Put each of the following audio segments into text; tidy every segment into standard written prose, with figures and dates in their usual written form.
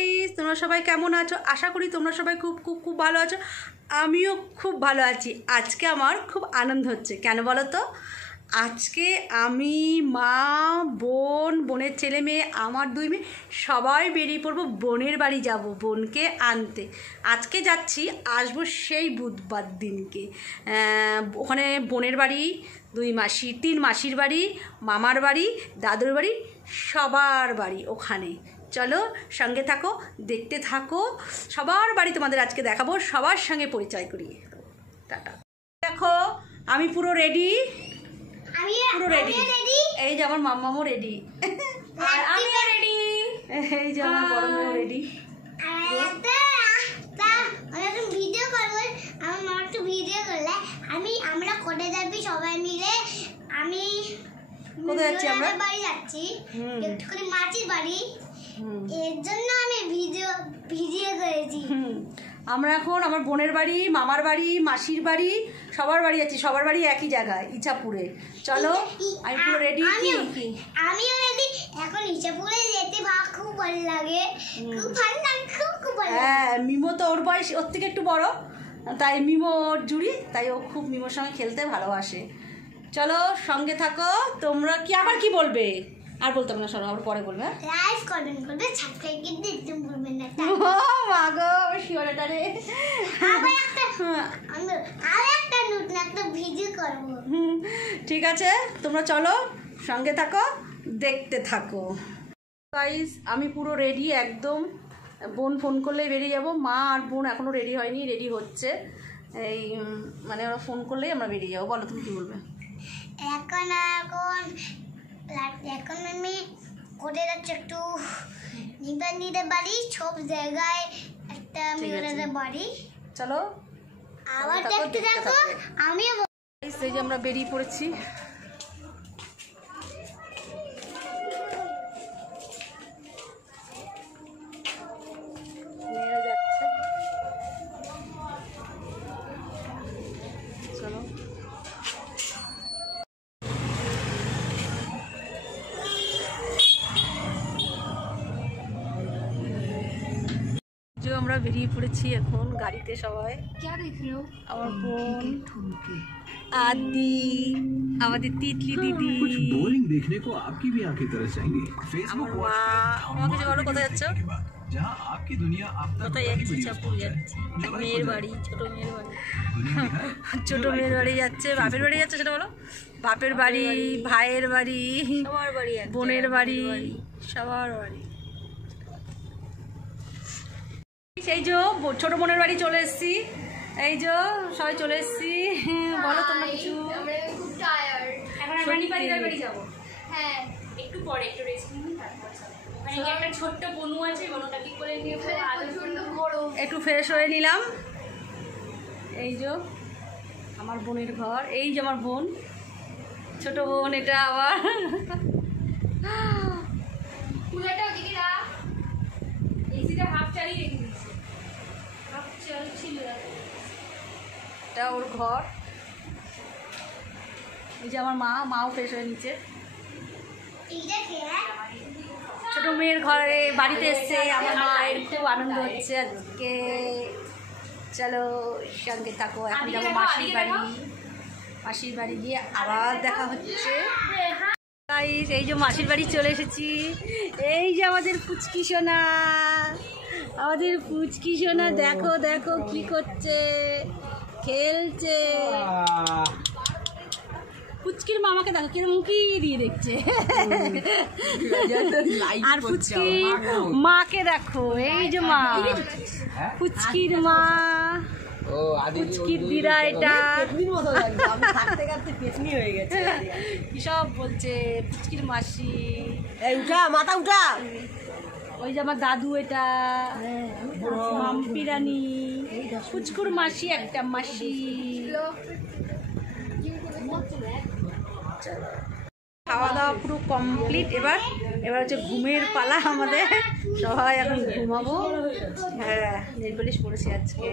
Guys, তোমরা সবাই কেমন আছো? আশা করি তোমরা সবাই খুব খুব খুব ভালো আছো। আমিও খুব ভালো আছি। আজকে আমার খুব আনন্দ হচ্ছে। কেন বলো তো? আজকে আমি, মা, বোনের ছেলে মেয়ে, আমার 2 মেয়ে সবাই বেরিয়ে পড়বো বোনের বাড়ি যাব, বোনকে আনতে। আজকে যাচ্ছি, আসবো সেই বুধবার দিনকে। ওখানে বোনের বাড়ি, 3 মাসির বাড়ি, মামার বাড়ি, দাদুর বাড়ি, সবার বাড়ি ওখানে। চলো সঙ্গে থাকো, দেখতে থাকো। সবার বাড়ি তোমাদের আজকে দেখাবো, সবার সঙ্গে পরিচয় করিয়ে দেবো। টাটা। দেখো আমি পুরো রেডি, পুরো রেডি। এই যে আমার মাম্মামও রেডি, আমিও রেডি। এই যে আমার বড় মেয়েও রেডি। আমরা কোথায় যাচ্ছি সবাই মিলে? আমি কোথায় যাচ্ছি? আমরা বাড়ি যাচ্ছি, একটুখানি মাটির বাড়ি। এর জন্য আমি ভিডিও করেছি। আমরা এখন আমার বোনের বাড়ি, মামার বাড়ি, মাসির বাড়ি, সবার বাড়ি যাচ্ছি। সবার বাড়ি একই জায়গায়, ইচ্ছাপুরে। চলো আমি পুরো রেডি। আমিও রেডি। এখন ইচ্ছাপুরে যেতে খুব ভালো লাগে, খুব ভালো লাগে, খুব ভালো লাগে। হ্যাঁ, মিমো তো ওর বয়স ওর থেকে একটু বড়, তাই মিমো ওর জুড়ি, তাই ও খুব মিমোর সঙ্গে খেলতে ভালোবাসে। চলো সঙ্গে থাকো। তোমরা কি আবার কি বলবে? আর বলতে হবে না, সরো, আবার পরে বলবে। লাইক কমেন্ট করবে, সাবস্ক্রাইব করতে একদম ভুলবেন না। ও মা গো, শিওরাটারে আর একটা নতুন একটা ভিডিও করব। ঠিক আছে, তোমরা চলো সঙ্গে থাকো, দেখতে থাকো। গাইস আমি পুরো রেডি একদম। বোন ফোন করলেই বেরিয়ে যাব। মা আর বোন এখনও রেডি হয়নি, রেডি হচ্ছে। এই মানে ওরা ফোন করলেই আমরা বেরিয়ে যাবো। বলো তুমি কী বলবে? এখন আমি কোথায় যাচ্ছি? একটু নিবান্দিদের বাড়ি, সব জায়গায় একটা মিরাদের বাড়ি। চলো আবার দেখতে দেখো। আমিও এই যে আমরা বেরিয়ে পড়েছি। চলো আমরা বেরিয়ে পড়েছি এখন গাড়িতে সবাই। আমার বোন, আদি, আমাদের তিতলি দিদি, আমার মা। আমাকে যে বলো কোথায় যাচ্ছ? কোথায় যাচ্ছি? চাপুর যাচ্ছি, মেয়ের বাড়ি, ছোট মেয়ের বাড়ি। ছোট মেয়ের বাড়ি যাচ্ছে। বাপের বাড়ি যাচ্ছে সেটা বলো? বাপের বাড়ি, ভাইয়ের বাড়ি, সবার বাড়ি, বোনের বাড়ি, সবার বাড়ি। সেই যে ছোট বোনের বাড়ি চলে এসেছি। এই যে সবাই চলে এসেছি। বলো তোমরা কিছু। খুব টায়ার্ড। এখন আমরা নিপাদিদার বাড়ি যাবো। হ্যাঁ, একটু পরে একটু রেস্ট নিই, তারপর ওখানে গিয়ে একটা ছোট্ট বনু আছে, বনুটাকে করে নিয়ে একটু ফ্রেশ হয়ে নিলাম। এই যে আমার বোনের ঘর। এই যে আমার বোন, ছোট বোন। এটা আবার কুলাটাও দিদিরা এসিটা হাফ চালিয়ে রেখে দিয়েছে, হাফ চলছিল। এটা ওর ঘর। এই যে আমার মাও ফ্রেশ হয়ে নিচ্ছে। ছোট মেয়ের ঘরে বাড়িতে এসছে আমার মায়ের খুব আনন্দ হচ্ছে আজকে। চলো সঙ্গে থাকো। এখন যাবো মাসির বাড়ি। মাসির বাড়ি গিয়ে আবার দেখা হচ্ছে। এই যে মাসির বাড়ি চলে এসেছি। এই যে আমাদের পুচকি সোনা, আমাদের পুচকি সোনা। দেখো দেখো কি করছে, খেলছে। পুচকির মামাকে দেখো কিরকম কি দিয়ে দেখছে। আর পুচকির মাকে দেখো। এই যে মা, পুচকির মা, পুচকির দিদা। এটা কি সব বলছে পুচকির মাসি। উঠা মাথা উঠা। ওই যে আমার দাদু, এটা মাম্পি রানী, পুচকুর মাসি, একটা মাসি। খাওয়া দাওয়া পুরো কমপ্লিট। এবার হচ্ছে ঘুমের পালা আমাদের। সবাই এখন ঘুমাবো। হ্যাঁ, নেল পলিশ পড়েছি আজকে।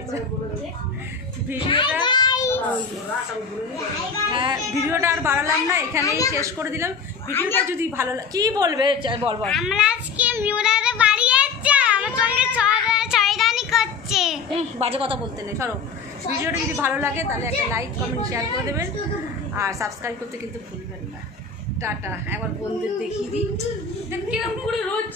ভিডিওটা আর বাড়ালাম না, এখানেই শেষ করে দিলাম। ভিডিওটা যদি ভালো লাগে কি বলবে বল বল। আমরা আজকে মিউরাদের বাড়ি যাচ্ছি, আমার সঙ্গে বাজে কথা বলতে নেই, সরো। ভিডিওটা যদি ভালো লাগে তাহলে একটা লাইক কমেন্ট শেয়ার করে দেবেন, আর সাবস্ক্রাইব করতে কিন্তু ভুলবেন না। টাটা। একবার বন্ধুদের দেখিয়ে দিই কিরম করে রোজ